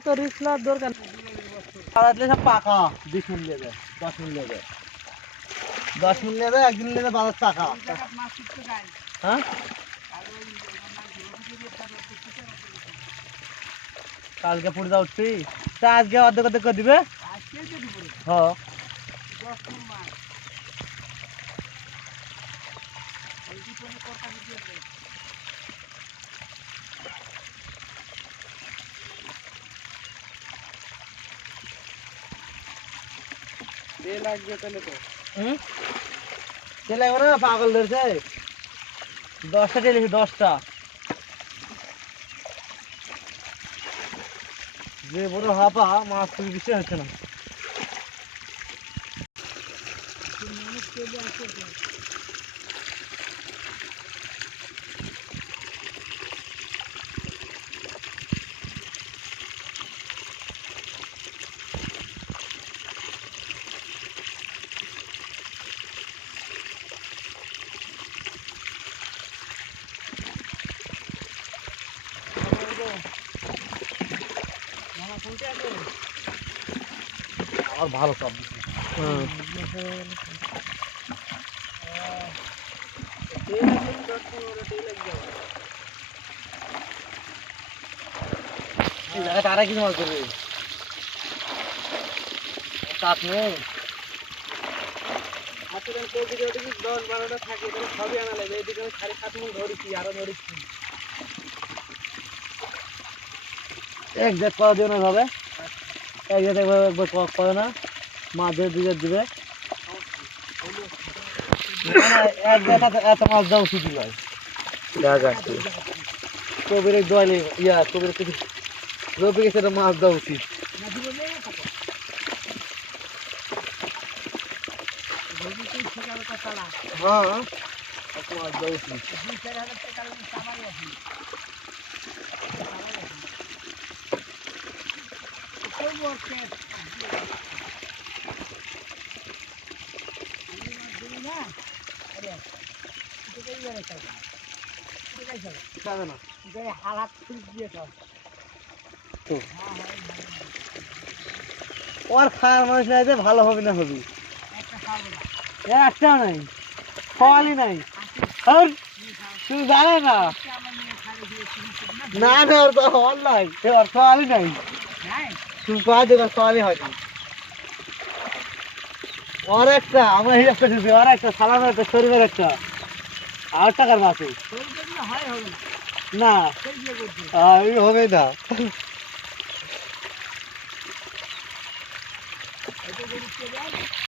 তো রিস্ক নেওয়ার দরকার। বাজার সব পাকা। বিশ মিনিট নেবে দশ মিনিট নেবে দশ মিনিট নেবে একদিন নেবে বাজার টাকা হ্যাঁ? কালকে পুরো উঠছি তা আজকে অর্ধেক অর্ধেক করে দিবে? হ্যাঁ চলে গেল না, পাগল ধরছে। দশটা চলেছি দশটা। যে বড় হাপা, মাছ তুমি বিশ্বাস হচ্ছে না। আমার ভালো সব। তারা কিছু মাছ করবে কাপ নেই? দশ বারোটা থাকে সবই আনা লাগবে। এদিকে আমি সাড়ে সাত মন ধরেছি, আরও ধরেছি। এক জাত করা দিও না হবে এক জাত একবার করে না। দুই জাত দিবে না, না, এক জাত এত- মাছ দেওয়া উচিত নয় কবির দোয়ালি ইয়া কবির কিছু রবি গেছে মাছ দেওয়া উচিত। হ্যাঁ। মাছ দেওয়া উচিত যাবে না তো ওর খাওয়ার মানুষ নাই যে ভালো হবে না হবি। একটাও নাই, খাওয়ালি নাই। তুই জানে না। না না ওর তো হল নাই ওর খাওয়ালি নাই। তুমি পাওয়া সবাই হয়নি ওর একটা আমরা হিসাব করতেছি ওর একটা সালামের একটা শরীরের একটা। আর টাকার মাসে? না। আমি হবে না।